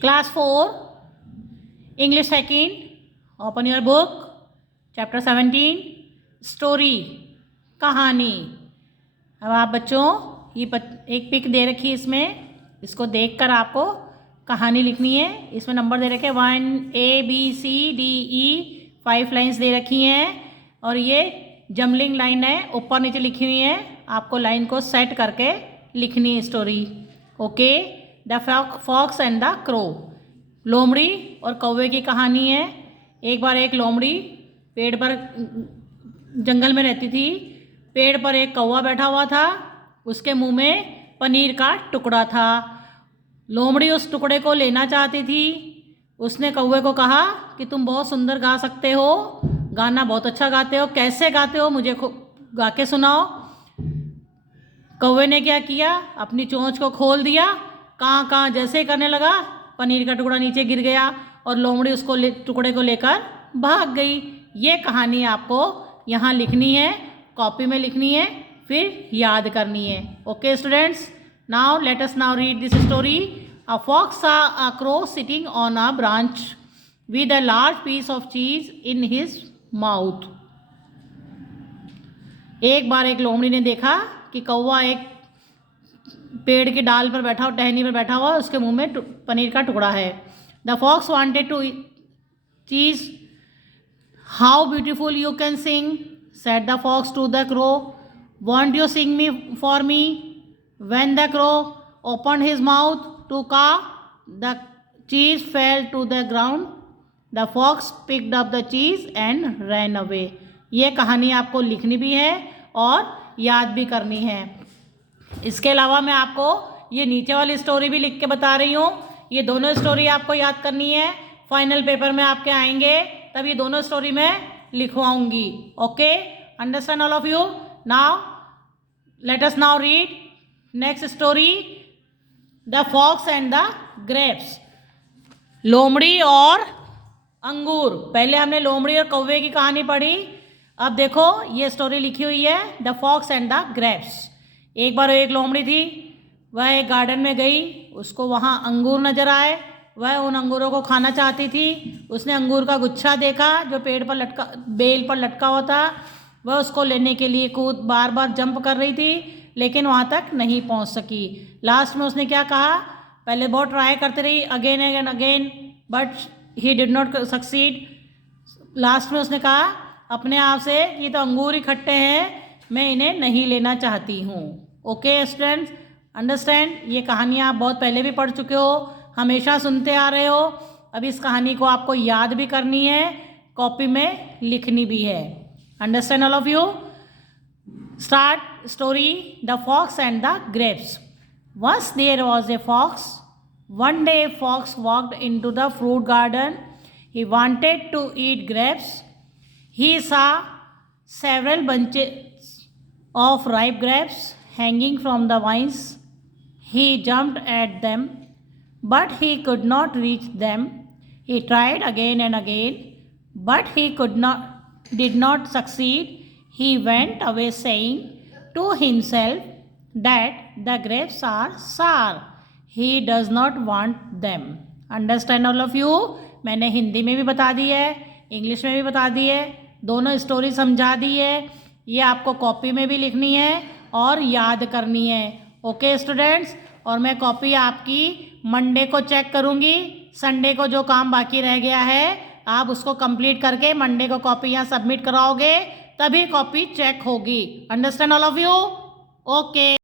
Class 4, English 2nd, open your book, Chapter 17, Story, कहानी। अब आप बच्चों एक पिक दे रखी है इसमें, इसको देखकर आपको कहानी लिखनी है। इसमें नंबर दे रखे 1 ABCDE 5 लाइन्स दे रखी हैं और ये जमलिंग लाइन है, ऊपर नीचे लिखी हुई है। आपको लाइन को सेट करके लिखनी है story. Okay, the fox and the crow, लोमड़ी और कौवे की कहानी है। एक बार एक लोमड़ी पेड़ पर जंगल में रहती थी। पेड़ पर एक कौवा बैठा हुआ था, उसके मुंह में पनीर का टुकड़ा था। लोमड़ी उस टुकड़े को लेना चाहती थी। उसने कौवे को कहा कि तुम बहुत सुंदर गा सकते हो, गाना बहुत अच्छा गाते हो, कैसे गाते हो मुझे गा के सुनाओ। कौवे ने क्या किया, अपनी चोंच को खोल दिया, कहाँ कहाँ जैसे करने लगा, पनीर का टुकड़ा नीचे गिर गया और लोमड़ी उसको टुकड़े को लेकर भाग गई। ये कहानी आपको यहाँ लिखनी है, कॉपी में लिखनी है, फिर याद करनी है। Okay students, now let us now read this story. A fox saw a crow sitting on a branch with a large piece of cheese in his mouth. एक बार एक लोमड़ी ने देखा कि कौवा एक पेड़ के डाल पर बैठा, टहनी पर बैठा हुआ, उसके मुंह में पनीर का टुकड़ा है। द फॉक्स वांटेड टू चीज, how beautiful you can sing, said the fox to the crow. Won't you sing me for me? When the crow opened his mouth to caw, the cheese fell to the ground. The fox picked up the cheese and ran away. ये कहानी आपको लिखनी भी है और याद भी करनी है। इसके अलावा मैं आपको ये नीचे वाली स्टोरी भी लिख के बता रही हूँ। ये दोनों स्टोरी आपको याद करनी है। फाइनल पेपर में आपके आएंगे तब ये दोनों स्टोरी मैं लिखवाऊंगी। Okay, understand all of you. Now let us now read next story, the fox and the grapes, लोमड़ी और अंगूर। पहले हमने लोमड़ी और कौवे की कहानी पढ़ी, अब देखो ये स्टोरी लिखी हुई है, the fox and the grapes. एक बार एक लोमड़ी थी, वह एक गार्डन में गई, उसको वहाँ अंगूर नजर आए, वह उन अंगूरों को खाना चाहती थी। उसने अंगूर का गुच्छा देखा जो पेड़ पर लटका, बेल पर लटका हुआ था। वह उसको लेने के लिए बार बार जंप कर रही थी, लेकिन वहाँ तक नहीं पहुँच सकी। लास्ट में उसने क्या कहा, पहले बहुत ट्राई करती रही, again and again, but he did not succeed. Last में उसने कहा अपने आप से, ये तो अंगूर ही खट्टे हैं, मैं इन्हें नहीं लेना चाहती हूँ। Okay students, understand. ये कहानियाँ आप बहुत पहले भी पढ़ चुके हो, हमेशा सुनते आ रहे हो। अब इस कहानी को आपको याद भी करनी है, कॉपी में लिखनी भी है। Understand all of you. Start story, the fox and the grapes. Once there was a fox, one day fox walked into the fruit garden. He wanted to eat grapes. He saw several bunches of ripe grapes hanging from the vines. He jumped at them, but he could not reach them. He tried again and again, but he did not succeed. He went away saying to himself that the grapes are sour. He does not want them. Understand all of you? मैंने हिंदी में भी बता दी है, English में भी बता दी है, दोनों स्टोरी समझा दी है। ये आपको कॉपी में भी लिखनी है और याद करनी है। ओके स्टूडेंट्स, और मैं कॉपी आपकी मंडे को चेक करूँगी। संडे को जो काम बाकी रह गया है आप उसको कंप्लीट करके मंडे को कॉपी यहाँ सबमिट कराओगे, तभी कॉपी चेक होगी। Understand all of you? Okay.